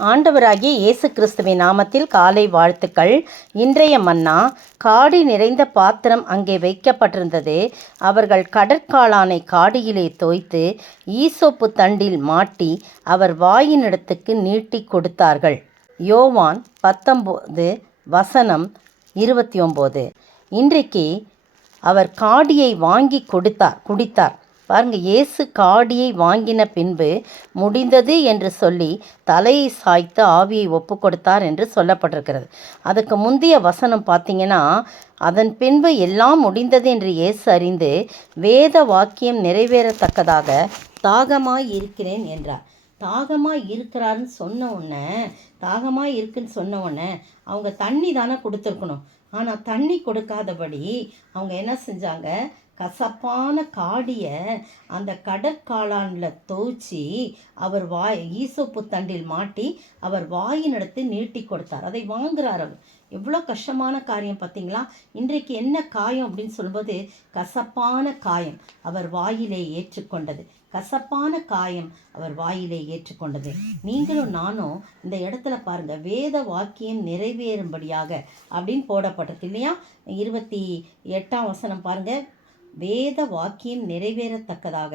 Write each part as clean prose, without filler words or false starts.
ஆண்டவராகிய இயேசு கிறிஸ்துவின் நாமத்தில் காலை வாழ்த்துக்கள். இன்றைய மன்னா, காடி நிறைந்த பாத்திரம் அங்கே வைக்கப்பட்டிருந்தது. அவர்கள் கடற்காளானை காடியிலே தோய்த்து ஈசோப்பு தண்டில் மாட்டி அவர் வாயினிடத்துக்கு நீட்டி கொடுத்தார்கள். யோவான் 19:29. இன்றைக்கு அவர் காடியை வாங்கி குடித்தார். பாருங்கள், இயேசு காடியை வாங்கின பின்பு முடிந்தது என்று சொல்லி தலையை சாய்த்து ஆவியை ஒப்பு கொடுத்தார் என்று சொல்லப்பட்டிருக்கிறது. அதுக்கு முந்தைய வசனம் பார்த்தீங்கன்னா, அதன் பின்பு எல்லாம் முடிந்தது என்று இயேசு அறிந்து வேத வாக்கியம் நிறைவேறத்தக்கதாக தாகமாய் இருக்கிறேன் என்றார். தாகமாக இருக்கிறாருன்னு சொன்ன உடனே அவங்க தண்ணி தானே கொடுத்துருக்கணும். ஆனால் தண்ணி கொடுக்காதபடி அவங்க என்ன செஞ்சாங்க, கசப்பான காடியை அந்த கடற்காளானில் துவைச்சி அவர் ஈசோப்பு தண்டில் மாட்டி அவர் வாயினிடத்து நீட்டி கொடுத்தார். அதை வாங்குறார் அவர். எவ்வளோ கஷ்டமான காரியம் பார்த்தீங்களா? இன்றைக்கு என்ன காயம் அப்படின்னு சொல்லும்போது, கசப்பான காயம் அவர் வாயிலே ஏற்றுக்கொண்டது. கசப்பான காயம் அவர் வாயிலே ஏற்றுக்கொண்டது. நீங்களும் நானும் இந்த இடத்துல பாருங்கள், வேத வாக்கியம் நிறைவேறும்படியாக அப்படின்னு போடப்பட்டிருக்கு இல்லையா? 28ஆம் வசனம் பாருங்கள். வேத வாக்கியம் நிறைவேறத்தக்கதாக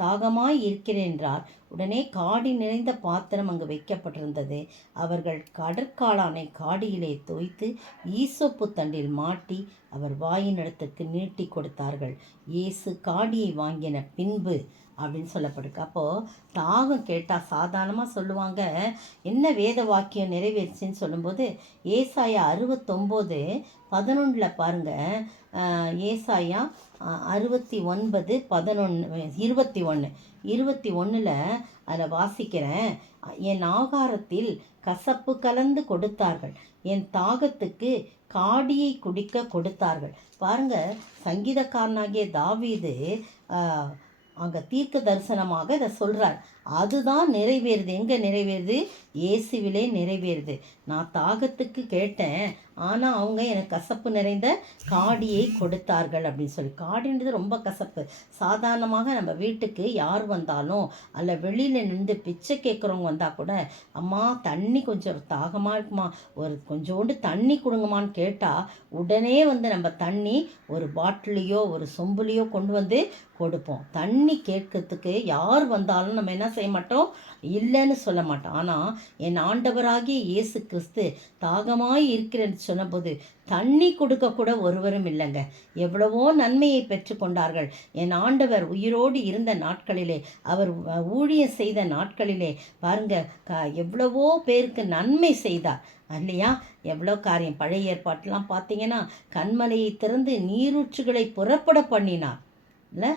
தாகமாய் இருக்கிறேன் என்றார். உடனே காடி நிறைந்த பாத்திரம் அங்கு வைக்கப்பட்டிருந்தது. அவர்கள் கடற்காளானை காடியிலே தோய்த்து ஈசோப்பு தண்டில் மாட்டி அவர் வாயினிடத்துக்கு நீட்டி கொடுத்தார்கள். இயேசு காடியை வாங்கின பின்பு அப்படின்னு சொல்லப்பட்டிருக்கு. அப்போது தாகம் கேட்டால் சாதாரணமாக சொல்லுவாங்க, என்ன வேத வாக்கியம் நிறைவேறுச்சுன்னு சொல்லும்போது, ஏசாயா 69:11 பாருங்கள். ஏசாயா 69:21 அதில் வாசிக்கிறேன். என் ஆகாரத்தில் கசப்பு கலந்து கொடுத்தார்கள், என் தாகத்துக்கு காடியை குடிக்க கொடுத்தார்கள். பாருங்க, சங்கீதக்காரனாகிய தாவீது அங்கே தீர்க்க தரிசனமாக இதை சொல்கிறார். அதுதான் நிறைவேறுது. எங்கே நிறைவேறுது? இயேசுவிலே நிறைவேறுது. நான் தாகத்துக்கு கேட்டேன், ஆனால் அவங்க எனக்கு கசப்பு நிறைந்த காடியை கொடுத்தார்கள் அப்படின்னு சொல்லி. காடின்றது ரொம்ப கசப்பு. சாதாரணமாக நம்ம வீட்டுக்கு யார் வந்தாலும் அல்ல வெளியில் நின்று பிச்சை கேட்குறவங்க வந்தால் கூட, அம்மா தண்ணி கொஞ்சம் தாகமாக இருக்குமா, ஒரு கொஞ்சோண்டு தண்ணி கொடுங்கம்மான்னு கேட்டால் உடனே நம்ம தண்ணி ஒரு பாட்டிலையோ ஒரு சொம்புலையோ கொண்டு வந்து கொடுப்போம். தண்ணி கேட்கறதுக்கு யார் வந்தாலும் நம்ம என்ன செய்ய மாட்டோம், இல்லைன்னு சொல்ல மாட்டோம். ஆனால் என் ஆண்டவராகிய இயேசு கிறிஸ்து தாகமாய் இருக்கிறேன்னு சொன்னபோது தண்ணி கொடுக்க கூட ஒருவரும் இல்லைங்க. எவ்வளவோ நன்மையை பெற்றுக்கொண்டார்கள். என் ஆண்டவர் உயிரோடு இருந்த நாட்களிலே, அவர் ஊழியம் செய்த நாட்களிலே பாருங்க, எவ்வளவோ பேருக்கு நன்மை செய்தார் இல்லையா? எவ்வளோ காரியம். பழைய ஏற்பாட்டெலாம் பார்த்தீங்கன்னா, கண்மலையை திறந்து நீரூற்றுகளை புறப்பட பண்ணினார் இல்லை?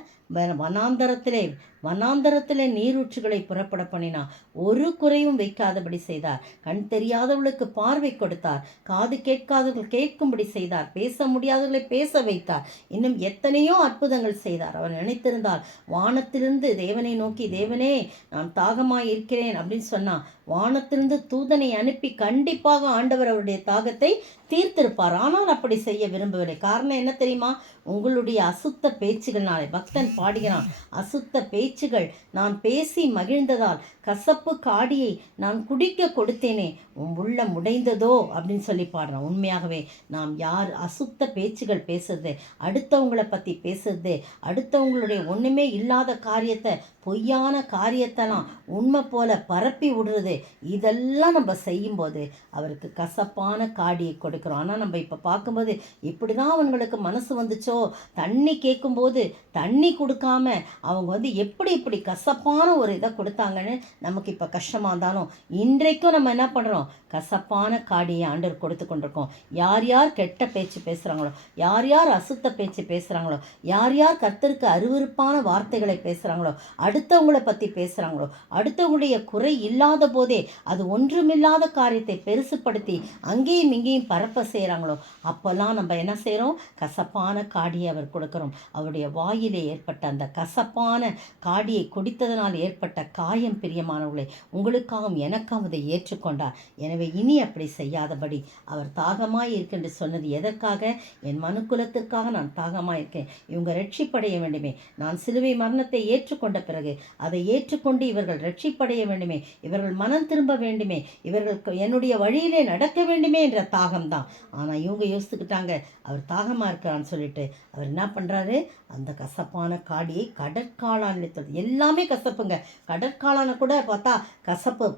வனாந்தரத்திலே நீரூற்றுகளை புறப்பட பண்ணினார். ஒரு குறையும் வைக்காதபடி செய்தார். கண் தெரியாதவர்களுக்கு பார்வை கொடுத்தார், காது கேட்காதவர்கள் கேட்கும்படி செய்தார், பேச முடியாதவர்களை பேச வைத்தார். இன்னும் எத்தனையோ அற்புதங்கள் செய்தார். அவர் நினைத்திருந்தால் வானத்திலிருந்து தேவனை நோக்கி, தேவனே நான் தாகமாய் இருக்கிறேன் அப்படின்னு சொன்னா, வானத்திலிருந்து தூதனை அனுப்பி கண்டிப்பாக ஆண்டவர் அவருடைய தாகத்தை தீர்த்திருப்பார். ஆனால் அப்படி செய்ய விரும்பவில்லை. காரணம் என்ன தெரியுமா? உங்களுடைய அசுத்த பேச்சுகள்னாலே. பக்தன் பாடுகிறான், அசுத்த பேச்சுகள் நான் பேசி மகிழ்ந்ததால் கசப்பு காடியை நான் குடிக்க கொடுத்தேனே, உன் உள்ளம் உடைந்ததோ அப்படின்னு சொல்லி பாடுறான். உண்மையாகவே நாம் யார் அசுத்த பேச்சுகள் பேசுறது, அடுத்தவங்களை பற்றி பேசுறது, அடுத்தவங்களுடைய ஒன்றுமே இல்லாத காரியத்தை, பொய்யான காரியத்தெல்லாம் உண்மை போல பரப்பி விடுறது, இதெல்லாம் நம்ம செய்யும்போது அவருக்கு கசப்பான காடியை கொடுக்குறோம். ஆனால் நம்ம இப்போ பார்க்கும்போது இப்படி தான் அவங்களுக்கு மனசு வந்துச்சோ, தண்ணி கேட்கும்போது தண்ணி கொடுக்காம அவங்க எப்படி கசப்பான ஒரு இதை கொடுத்தாங்கன்னு நமக்கு இப்போ கஷ்டமாக இருந்தாலும், இன்றைக்கும் நம்ம என்ன பண்ணுறோம், கசப்பான காடியை ஆண்டவர் கொடுத்து கொண்டிருக்கோம். யார் யார் கெட்ட பேச்சு பேசுகிறாங்களோ, யார் யார் அசுத்த பேச்சு பேசுகிறாங்களோ, யார் யார் கர்த்தருக்கு அருவருப்பான வார்த்தைகளை பேசுகிறாங்களோ, அடுத்தவங்களை பற்றி பேசுகிறாங்களோ, அடுத்தவங்களுடைய குறை இல்லாத போதே அது ஒன்றுமில்லாத காரியத்தை பெருசுப்படுத்தி அங்கேயும் இங்கேயும் பரப்ப செய்கிறாங்களோ, அப்போல்லாம் நம்ம என்ன செய்கிறோம், கசப்பான காடியை அவர் கொடுக்குறோம். அவருடைய வாயிலே ஏற்பட்ட அந்த கசப்பான காடியை குடித்ததனால் ஏற்பட்ட காயம், பிரியமானவர்களே, உங்களுக்காகவும் எனக்காகவும் அதை ஏற்றுக்கொண்டார். எனவே இனி அப்படி செய்யாதபடி அவர் தாகமாய் இருக்கின்ற சொன்னது எதற்காக? என் மனுக்குலத்திற்காக நான் தாகமாய் இருக்கேன். இவங்க ரட்சிப்படைய வேண்டுமே. நான் சிலுவை மரணத்தை ஏற்றுக்கொண்ட பிறகு பிறகு அதை ஏற்றுக்கொண்டு இவர்கள் ரட்சிப்படைய வேண்டுமே, இவர்கள் மனம் திரும்ப வேண்டுமே, இவர்கள் என்னுடைய வழியிலே நடக்க வேண்டுமே என்ற தாகம்தான். ஆனால் இவங்க யோசித்துக்கிட்டாங்க அவர் தாகமாக இருக்கிறான்னு சொல்லிட்டு அவர் என்ன பண்ணுறாரு, அந்த கசப்பான காடியை கடற்காளானில் எல்லாமே கசப்புங்க. கடற்காளானை கூட பார்த்தா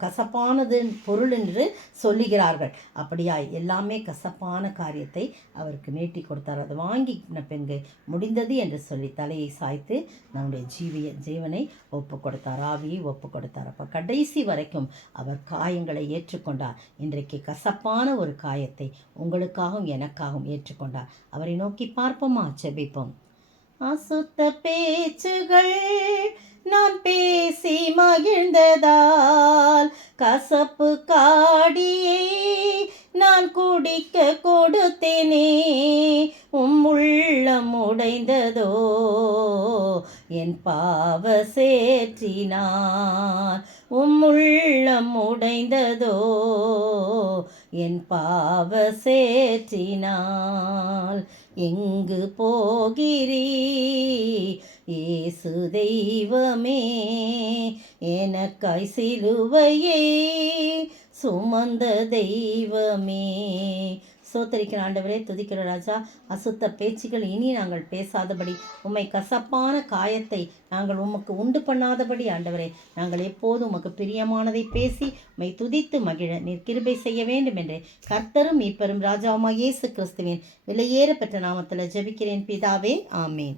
கசப்பானது பொருள் என்று சொல்லுகிறார்கள். அப்படியாய் எல்லாமே கசப்பான காரியத்தை அவருக்கு நீட்டி கொடுத்தார். அதை வாங்கின பெண்கள் முடிந்தது என்று சொல்லி தலையை சாய்த்து நம்முடைய ஜீவனை ஒப்பு கொடுத்தார், ஆவியை ஒப்பு கொடுத்தார். அப்போ கடைசி வரைக்கும் அவர் காயங்களை ஏற்றுக்கொண்டார். இன்றைக்கு கசப்பான ஒரு காயத்தை உங்களுக்காகவும் எனக்காகவும் ஏற்றுக்கொண்டார். அவரை நோக்கி பார்ப்போமா, ஜெபிப்போம். அசுத்த பேச்சுகள் நான் பேசி மகிழ்ந்ததால் கசப்பு காடியை நான் குடிக்க கொடுத்தேனே, உள்ளம் உடைந்ததோ என் பாவ சேற்றினார், உள்ளம் உடைந்ததோ என் பாவ சேற்றினால். எங்கு போகிறீ இயேசு தெய்வமே, எனக்காய் சிலுவையை சுமந்த தெய்வமே. சோத்தரிக்கிற ஆண்டவரே, துதிக்கிற ராஜா, அசுத்த பேச்சுகள் இனி நாங்கள் பேசாதபடி, உம்மை கசப்பான காயத்தை நாங்கள் உமக்கு உண்டு பண்ணாதபடி ஆண்டவரே, நாங்கள் எப்போதும் உமக்கு பிரியமானதை பேசி உம்மை துதித்து மகிழ நீர் கிருபை செய்ய வேண்டும் என்று கர்த்தரும் மீட்பரும் ராஜாவுமாய் இயேசு கிறிஸ்துவின் விலையேற பெற்ற நாமத்தில் ஜெபிக்கிறேன் பிதாவே, ஆமீன்.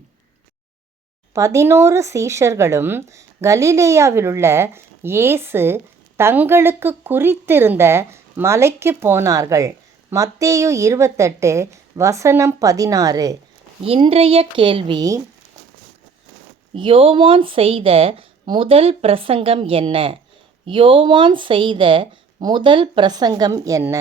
11 சீஷர்களும் கலிலேயாவிலுள்ள இயேசு தங்களுக்கு குறித்திருந்த மலைக்கு போனார்கள். மத்தேயு 28:16. இன்றைய கேள்வி: யோவான் செய்த முதல் பிரசங்கம் என்ன? யோவான் செய்த முதல் பிரசங்கம் என்ன?